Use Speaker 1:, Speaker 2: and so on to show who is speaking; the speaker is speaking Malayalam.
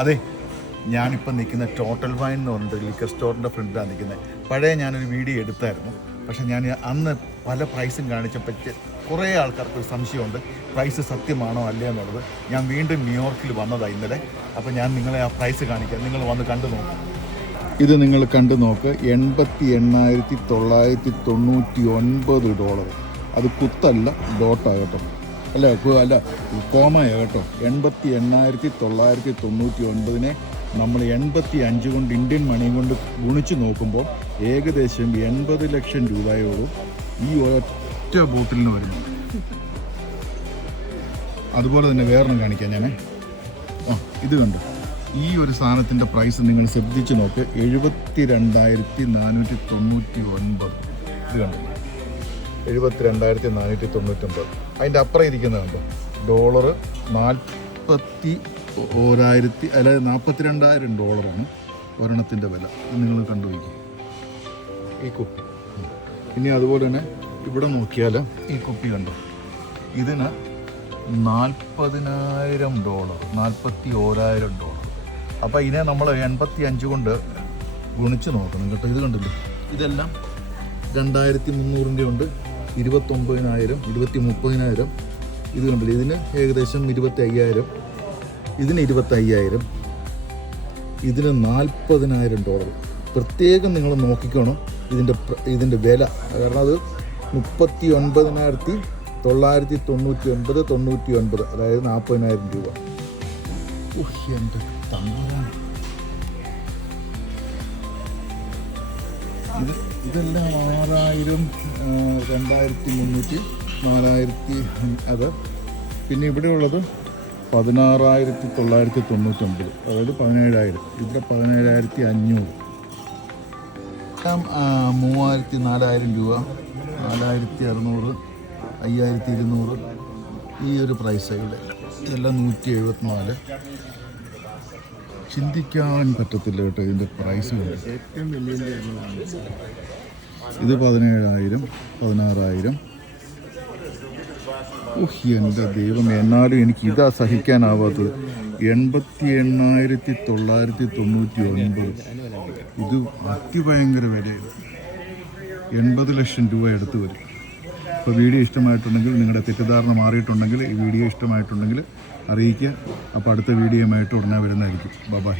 Speaker 1: അതെ ഞാനിപ്പോൾ നിൽക്കുന്ന ടോട്ടൽ വൈൻ എന്ന് പറഞ്ഞിട്ട് ലിക്കർ സ്റ്റോറിന്റെ ഫ്രണ്ടിലാണ് നിൽക്കുന്നത്. പഴയ ഞാനൊരു വീഡിയോ എടുത്തായിരുന്നു. പക്ഷെ ഞാൻ അന്ന് പല പ്രൈസും കാണിച്ചപ്പോൾ കുറേ ആൾക്കാർക്ക് ഒരു സംശയമുണ്ട്. പ്രൈസ് സത്യമാണോ അല്ലേ എന്നുള്ളത്. ഞാൻ വീണ്ടും ന്യൂയോർക്കിൽ വന്നതാണ് ഇന്നലെ. അപ്പോൾ ഞാൻ നിങ്ങളെ ആ പ്രൈസ് കാണിക്കാം. നിങ്ങൾ വന്ന് കണ്ടു നോക്കാം. ഇത് നിങ്ങൾ കണ്ടു നോക്ക്. എൺപത്തി എണ്ണായിരത്തി തൊള്ളായിരത്തി തൊണ്ണൂറ്റി ഒൻപത് ഡോളർ അത് കുത്തല്ല ഡോട്ടാകട്ടോ അല്ല അല്ല കോമയോ കേട്ടോ? എൺപത്തി എണ്ണായിരത്തി തൊള്ളായിരത്തി തൊണ്ണൂറ്റി ഒൻപതിനെ നമ്മൾ എൺപത്തി അഞ്ച് കൊണ്ട് ഇന്ത്യൻ മണിയും കൊണ്ട് ഗുണിച്ച് നോക്കുമ്പോൾ ഏകദേശം എൺപത് ലക്ഷം രൂപയോളം ഈ ഒറ്റ ബോട്ടിലിന് വരുന്നു. അതുപോലെ തന്നെ വേറൊന്നും കാണിക്കാം ഞാൻ ആ ഇത് കണ്ടു? ഈ ഒരു സാധനത്തിന്റെ പ്രൈസ് നിങ്ങൾ ശ്രദ്ധിച്ച് നോക്ക്. എഴുപത്തി രണ്ടായിരത്തി നാനൂറ്റി തൊണ്ണൂറ്റി ഒൻപത്. ഇത് കണ്ടോ? എഴുപത്തി രണ്ടായിരത്തി നാനൂറ്റി തൊണ്ണൂറ്റൊമ്പത് അതിന്റെ അപ്പുറം ഇരിക്കുന്നത് ഡോളറ് നാൽപ്പത്തി ഓരായിരത്തി അതായത് നാൽപ്പത്തി രണ്ടായിരം ഡോളറാണ് ഒരെണ്ണത്തിന്റെ വില. നിങ്ങൾ കണ്ടുപിടിക്കും ഈ കുപ്പി. ഇനി അതുപോലെ തന്നെ ഇവിടെ നോക്കിയാൽ ഈ കുപ്പി കണ്ടോ? ഇതിന് നാൽപ്പതിനായിരം ഡോളർ നാൽപ്പത്തി ഓരായിരം ഡോളർ. അപ്പോൾ ഇതിനെ നമ്മൾ എൺപത്തി അഞ്ച് കൊണ്ട് ഗുണിച്ച് നോക്കണം കേട്ടോ. ഇത് കണ്ടില്ലേ? ഇതെല്ലാം രണ്ടായിരത്തി മുന്നൂറിന്റെ ഉണ്ട് ഇരുപത്തൊമ്പതിനായിരം ഇരുപത്തി മുപ്പതിനായിരം ഇത് കണ്ടില്ല? ഇതിന് ഏകദേശം ഇരുപത്തി അയ്യായിരം ഇതിന് ഇരുപത്തി അയ്യായിരം ഇതിന് നാൽപ്പതിനായിരം ഡോളർ. പ്രത്യേകം നിങ്ങൾ നോക്കിക്കണം ഇതിന്റെ ഇതിന്റെ വില. കാരണം അത് മുപ്പത്തി ഒൻപതിനായിരത്തി തൊള്ളായിരത്തി തൊണ്ണൂറ്റി ഒൻപത് തൊണ്ണൂറ്റി ഒൻപത് അതായത് നാൽപ്പതിനായിരം രൂപ. ഓഹ് എന്റെ തമ്പുരാനെ. ഇത് ഇതെല്ലാം ആറായിരം രണ്ടായിരത്തി മുന്നൂറ്റി നാലായിരത്തി അത്. പിന്നെ ഇവിടെ ഉള്ളത് പതിനാറായിരത്തി തൊള്ളായിരത്തി തൊണ്ണൂറ്റൊമ്പത് അതായത് പതിനേഴായിരം. ഇവിടെ പതിനേഴായിരത്തി അഞ്ഞൂറ്. എല്ലാം മൂവായിരത്തി നാലായിരം രൂപ നാലായിരത്തി അറുന്നൂറ് അയ്യായിരത്തി ഇരുന്നൂറ് ഈ ഒരു പ്രൈസുകളുടെ ഇതെല്ലാം നൂറ്റി എഴുപത്തിനാല്. ചിന്തിക്കാൻ പറ്റത്തില്ല കേട്ടോ ഇതിന്റെ പ്രൈസ് കണ്ടിട്ട്
Speaker 2: ഏറ്റവും വലിയ
Speaker 1: ഇത്. പതിനേഴായിരം പതിനാറായിരം. ഓഹ് എന്റെ ദൈവം എന്നാലും എനിക്ക് ഇതാ സഹിക്കാനാവാത്തത്. എൺപത്തി എണ്ണായിരത്തി തൊള്ളായിരത്തി തൊണ്ണൂറ്റി ഒൻപത് ഇത് അതിഭയങ്കര വിലയാണ്. എൺപത് ലക്ഷം രൂപ എടുത്തു വരും. അപ്പോൾ വീഡിയോ ഇഷ്ടമായിട്ടുണ്ടെങ്കിൽ നിങ്ങളുടെ തെറ്റിദ്ധാരണ മാറിയിട്ടുണ്ടെങ്കിൽ ഈ വീഡിയോ ഇഷ്ടമായിട്ടുണ്ടെങ്കിൽ അറിയിക്കുക. അപ്പോൾ അടുത്ത വീഡിയോയുമായിട്ട് ഉടനെ വരുന്നതായിരിക്കും. ബൈ